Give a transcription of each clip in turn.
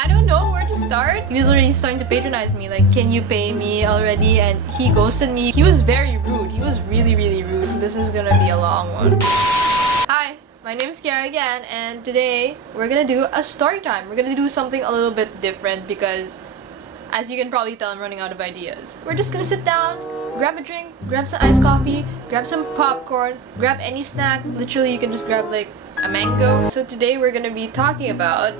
I don't know where to start. He was already starting to patronize me, like, can you pay me already? And he ghosted me. He was very rude. He was really, really rude. This is gonna be a long one. Hi, my name is Kiara again, and today we're gonna do a story time. We're gonna do something a little bit different because, as you can probably tell, I'm running out of ideas. We're just gonna sit down, grab a drink, grab some iced coffee, grab some popcorn, grab any snack. Literally, you can just grab like a mango. So today we're gonna be talking about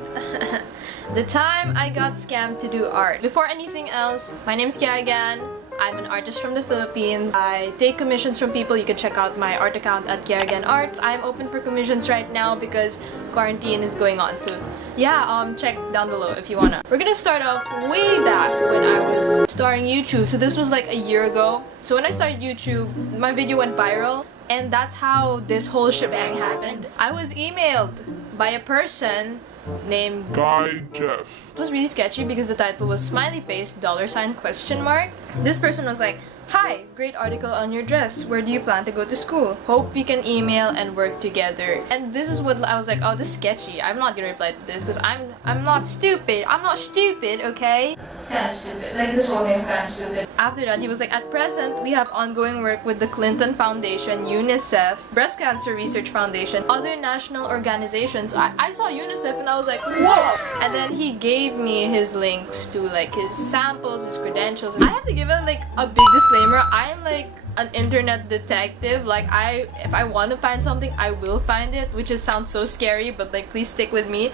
the time I got scammed to do art. Before anything else, my name is Kiara again. I'm an artist from the Philippines. I take commissions from people. You can check out my art account at Kiara Again Arts. I'm open for commissions right now because quarantine is going on. So yeah, check down below if you wanna. We're gonna start off way back when I was starting YouTube. So this was like a year ago. So when I started YouTube, my video went viral. And that's how this whole shebang happened. I was emailed by a person named Guy Jeff. It was really sketchy because the title was smiley face $? This person was like, "Hi, great article on your dress. Where do you plan to go to school? Hope we can email and work together." And this is what I was like, oh, this is sketchy. I'm not gonna reply to this because I'm not stupid. I'm not stupid, okay? It's kind of stupid. Like, this whole thing is kind of stupid. After that, he was like, "At present, we have ongoing work with the Clinton Foundation, UNICEF, Breast Cancer Research Foundation, other national organizations." I saw UNICEF and I was like, whoa! And then he gave me his links to like his samples, his credentials. I have to give it like a big disclaimer. I'm like an internet detective. Like, if I want to find something, I will find it, which sounds so scary, but like, please stick with me.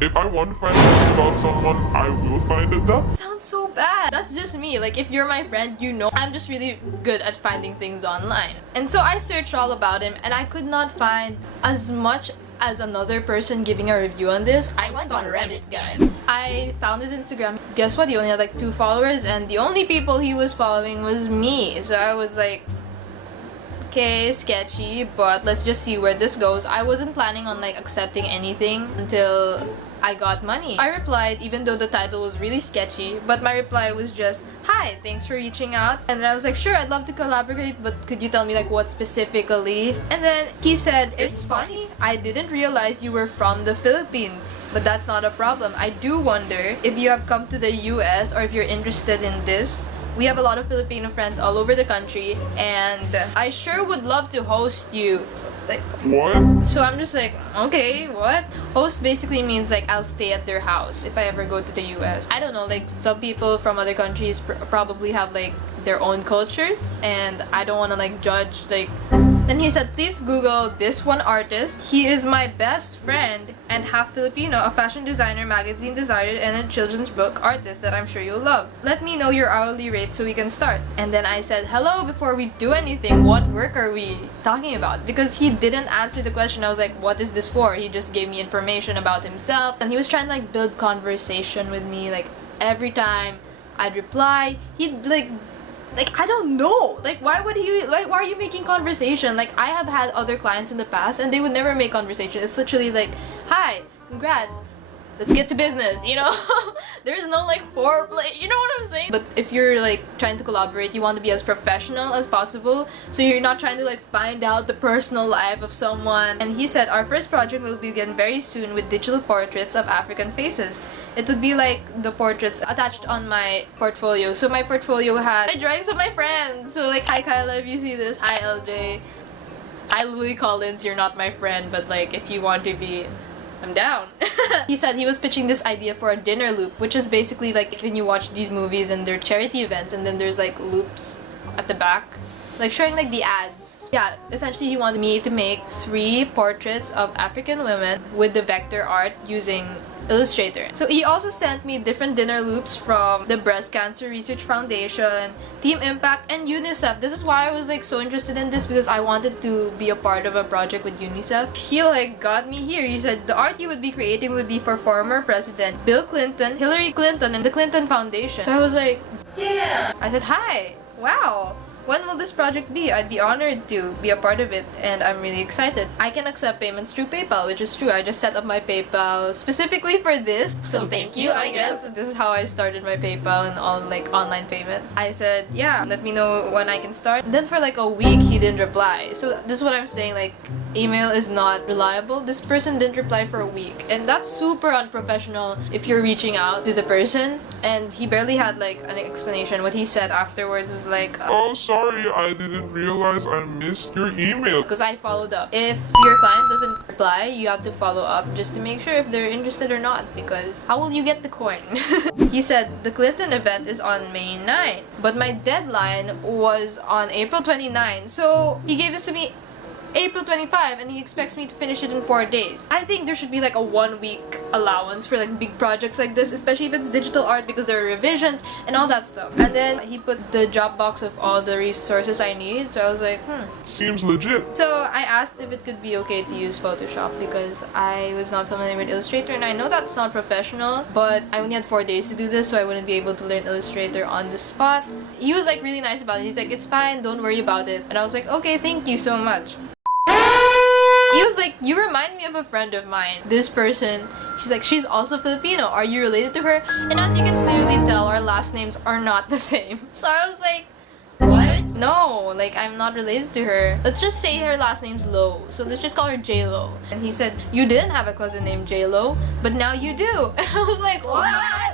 If I want to find something about someone, I will find it. That Sounds so bad. That's just me. Like, if you're my friend, you know I'm just really good at finding things online. And so I searched all about him and I could not find as much as another person giving a review on this. I went on Reddit, guys. I found his Instagram. Guess what? He only had like 2 followers and the only people he was following was me. So I was like, okay, sketchy, but let's just see where this goes. I wasn't planning on like accepting anything until I got money. I replied even though the title was really sketchy, but my reply was just, "Hi, thanks for reaching out." And then I was like, "Sure, I'd love to collaborate, but could you tell me like what specifically?" And then he said, "It's funny, I didn't realize you were from the Philippines, but that's not a problem. I do wonder if you have come to the US or if you're interested in this. We have a lot of Filipino friends all over the country and I sure would love to host you." Like, what? so I'm just like, okay, what? Host basically means like I'll stay at their house if I ever go to the US. I don't know, like some people from other countries probably have like their own cultures and I don't want to like judge like. Then he said, "Please Google this one artist. He is my best friend and half Filipino, a fashion designer, magazine designer, and a children's book artist that I'm sure you'll love. Let me know your hourly rate so we can start." And then I said, "Hello, before we do anything, what work are we talking about?" Because he didn't answer the question. I was like, what is this for? He just gave me information about himself and he was trying to like build conversation with me. Like every time I'd reply, he'd like I don't know. Like, why would he, like, why are you making conversation? Like, I have had other clients in the past and they would never make conversation. It's literally like, "Hi, congrats, let's get to business," you know? There's no like foreplay, you know what I'm saying? But if you're like trying to collaborate, you want to be as professional as possible. So you're not trying to like find out the personal life of someone. And he said, "Our first project will begin very soon with digital portraits of African faces. It would be like the portraits attached on my portfolio." So my portfolio had my drawings of my friends. So like, "Hi Kyla, if you see this. Hi LJ. Hi Louis Collins, you're not my friend, but like if you want to be, I'm down." He said he was pitching this idea for a dinner loop, which is basically like when you watch these movies and they're charity events and then there's like loops at the back, like showing like the ads. Yeah, essentially he wanted me to make 3 portraits of African women with the vector art using Illustrator. So he also sent me different dinner loops from the Breast Cancer Research Foundation, Team Impact, and UNICEF. This is why I was like so interested in this, because I wanted to be a part of a project with UNICEF. He like got me here. He said the art you would be creating would be for former President Bill Clinton, Hillary Clinton, and the Clinton Foundation. So I was like, damn! I said, "Hi! Wow! When will this project be? I'd be honored to be a part of it and I'm really excited. I can accept payments through PayPal," which is true. I just set up my PayPal specifically for this. So thank you, I guess. This is how I started my PayPal and all like online payments. I said, "Yeah, let me know when I can start." Then for like a week, he didn't reply. So this is what I'm saying, like, email is not reliable. This person didn't reply for a week, and that's super unprofessional if you're reaching out to the person. And he barely had like an explanation. What he said afterwards was like, Oh, sorry, I didn't realize I missed your email. because I followed up. If your client doesn't reply, you have to follow up just to make sure if they're interested or not, because how will you get the coin? He said the Clinton event is on May 9, but my deadline was on April 29, so he gave this to me April 25 and he expects me to finish it in 4 days. I think there should be like a 1 week allowance for like big projects like this, especially if it's digital art, because there are revisions and all that stuff. And then he put the Dropbox of all the resources I need, so I was like, Seems legit. So I asked if it could be okay to use Photoshop because I was not familiar with Illustrator, and I know that's not professional, but I only had 4 days to do this, so I wouldn't be able to learn Illustrator on the spot. He was like really nice about it. He's like, it's fine, don't worry about it. And I was like, okay, thank you so much. He was like, you remind me of a friend of mine. This person, she's like, she's also Filipino. Are you related to her? And as you can clearly tell, our last names are not the same. So I was like, what? No, like I'm not related to her. Let's just say her last name's Lo. So let's just call her J-Lo. And he said, you didn't have a cousin named J-Lo, but now you do. And I was like, what?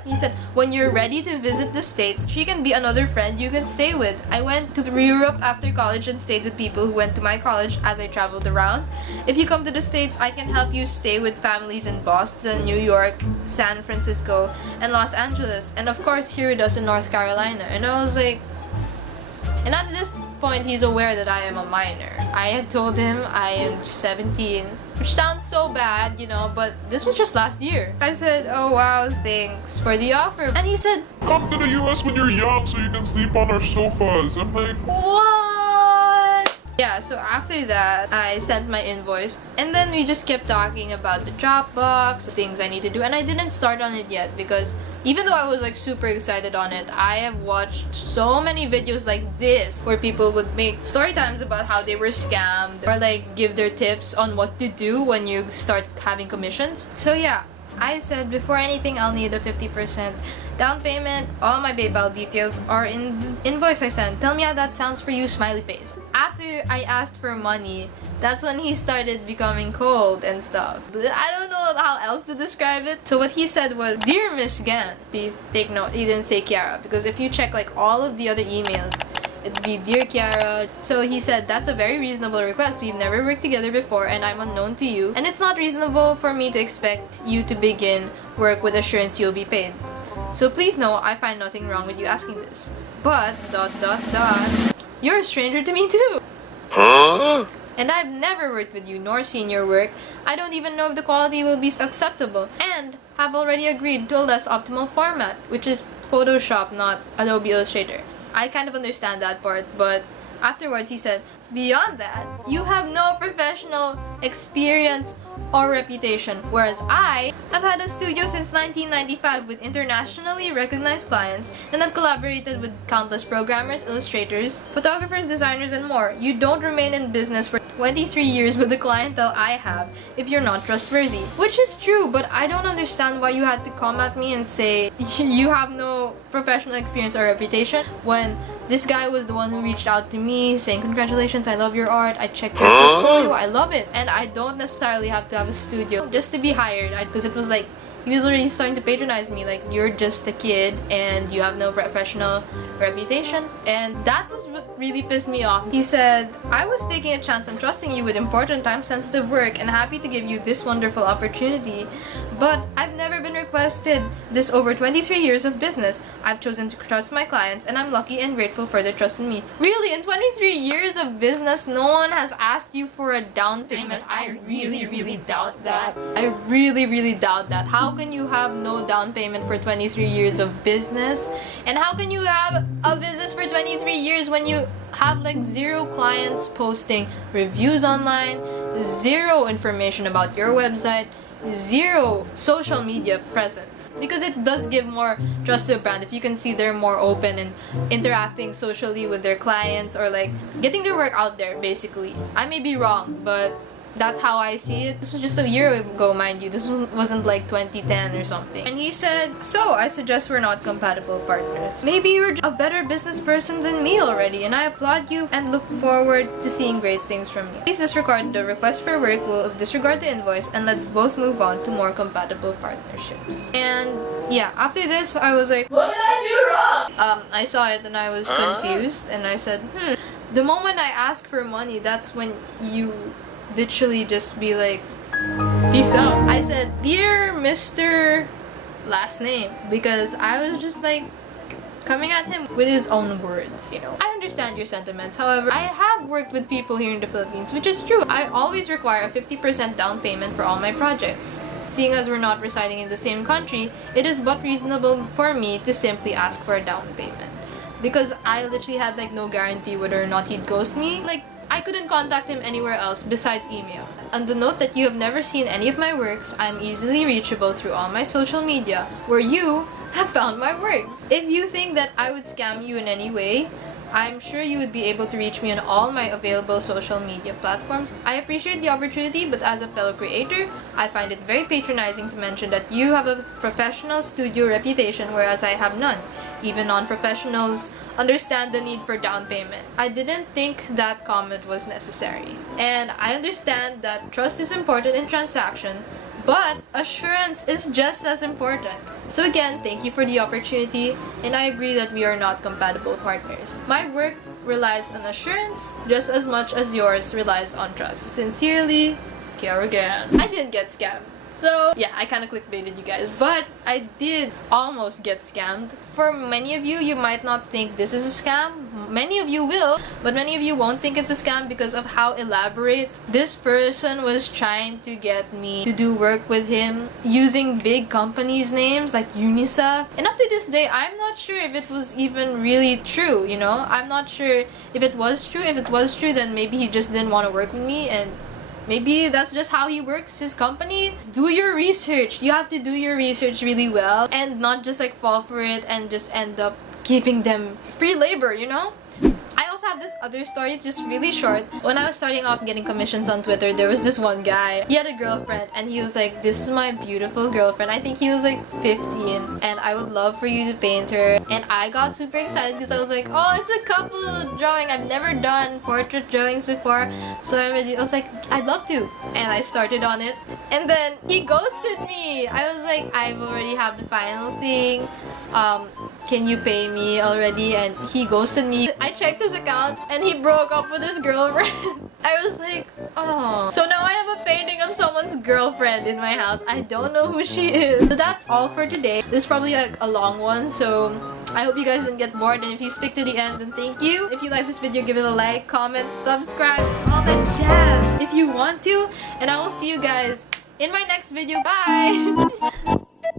He said, when you're ready to visit the States, she can be another friend you can stay with. I went to Europe after college and stayed with people who went to my college as I traveled around. If you come to the States, I can help you stay with families in Boston, New York, San Francisco, and Los Angeles. And of course, here with us in North Carolina. And I was like, and at this point, he's aware that I am a minor. I have told him I am 17, which sounds so bad, you know, but this was just last year. I said, oh wow, thanks for the offer. And he said, Come to the US when you're young so you can sleep on our sofas. I'm like, what? Yeah, so after that, I sent my invoice. And then we just kept talking about the Dropbox, things I need to do. And I didn't start on it yet because even though I was like super excited on it, I have watched so many videos like this where people would make story times about how they were scammed or like give their tips on what to do when you start having commissions. So yeah, I said before anything I'll need a 50% down payment. All my PayPal details are in the invoice I sent. Tell me how that sounds for you, smiley face. After I asked for money, that's when he started becoming cold and stuff. I don't know how else to describe it. So what he said was, Dear Miss Gan. Take note, he didn't say Kiara, because if you check like all of the other emails, it'd be Dear Kiara. So he said, that's a very reasonable request. We've never worked together before and I'm unknown to you. And it's not reasonable for me to expect you to begin work with assurance you'll be paid. So please know, I find nothing wrong with you asking this. But, ... you're a stranger to me too. huh? And I've never worked with you nor seen your work. I don't even know if the quality will be acceptable. And have already agreed to a less optimal format, which is Photoshop, not Adobe Illustrator. I kind of understand that part, but afterwards he said, beyond that, you have no professional experience or reputation, whereas I have had a studio since 1995 with internationally recognized clients and have collaborated with countless programmers, illustrators, photographers, designers, and more. You don't remain in business for 23 years with the clientele I have if you're not trustworthy. Which is true, but I don't understand why you had to come at me and say you have no professional experience or reputation when this guy was the one who reached out to me saying, congratulations, I love your art, I checked your portfolio, I love it. And I don't necessarily have to have a studio just to be hired, because it was like, he was already starting to patronize me, like, you're just a kid and you have no professional reputation. And that was what really pissed me off. He said, I was taking a chance on trusting you with important time-sensitive work and happy to give you this wonderful opportunity, but I've never been requested this over 23 years of business. I've chosen to trust my clients and I'm lucky and grateful for their trust in me. Really, in 23 years of business, no one has asked you for a down payment? I really doubt that. I really doubt that. How can you have no down payment for 23 years of business? And how can you have a business for 23 years when you have like 0 clients posting reviews online, 0 information about your website, 0 social media presence? Because it does give more trust to a brand if you can see they're more open and interacting socially with their clients or like getting their work out there, basically. I may be wrong, but That's how I see it. This was just a year ago, mind you. This wasn't like 2010 or something. And he said, "So, I suggest we're not compatible partners. Maybe you're a better business person than me already, and I applaud you and look forward to seeing great things from you. Please disregard the request for work, we'll disregard the invoice, and let's both move on to more compatible partnerships." And yeah, after this, I was like, what did I do wrong? I saw it and I was confused, and I said, the moment I ask for money, that's when you literally just be like, peace out. I said, "Dear Mr. last name," because I was just like coming at him with his own words, you know. I understand your sentiments, however, I have worked with people here in the Philippines, which is true. I always require a 50% down payment for all my projects. Seeing as we're not residing in the same country, it is but reasonable for me to simply ask for a down payment. Because I literally had like no guarantee whether or not he'd ghost me. Like, I couldn't contact him anywhere else besides email. On the note that you have never seen any of my works, I'm easily reachable through all my social media, where you have found my works. If you think that I would scam you in any way, I'm sure you would be able to reach me on all my available social media platforms. I appreciate the opportunity, but as a fellow creator, I find it very patronizing to mention that you have a professional studio reputation, whereas I have none. Even non-professionals understand the need for down payment. I didn't think that comment was necessary. And I understand that trust is important in transaction, but assurance is just as important. So again, thank you for the opportunity, and I agree that we are not compatible partners. My work relies on assurance just as much as yours relies on trust. Sincerely, Kerrigan. I didn't get scammed. So yeah, I kind of clickbaited you guys, but I did almost get scammed. For many of you, you might not think this is a scam. Many of you will, but many of you won't think it's a scam because of how elaborate this person was trying to get me to do work with him using big companies' names like UNICEF. And up to this day, I'm not sure if it was even really true, you know? I'm not sure if it was true. If it was true, then maybe he just didn't want to work with me, and maybe that's just how he works his company. Do your research. You have to do your research really well and not just like fall for it and just end up giving them free labor, you know? I also have this other story, it's just really short. When I was starting off getting commissions on Twitter, there was this one guy. He had a girlfriend and he was like, "This is my beautiful girlfriend." I think he was like 15 and I would love for you to paint her. And I got super excited because I was like, oh, it's a couple drawing. I've never done portrait drawings before. So I was like, I'd love to. And I started on it. And then he ghosted me. I was like, I've already have the final thing. Can you pay me already? And he ghosted me. I checked his account and he broke up with his girlfriend. I was like, oh. So now I have a painting of someone's girlfriend in my house. I don't know who she is. So that's all for today. This is probably a long one, so I hope you guys didn't get bored, and if you stick to the end, then thank you. If you like this video, give it a like, comment, subscribe, all that jazz if you want to. And I will see you guys in my next video. Bye!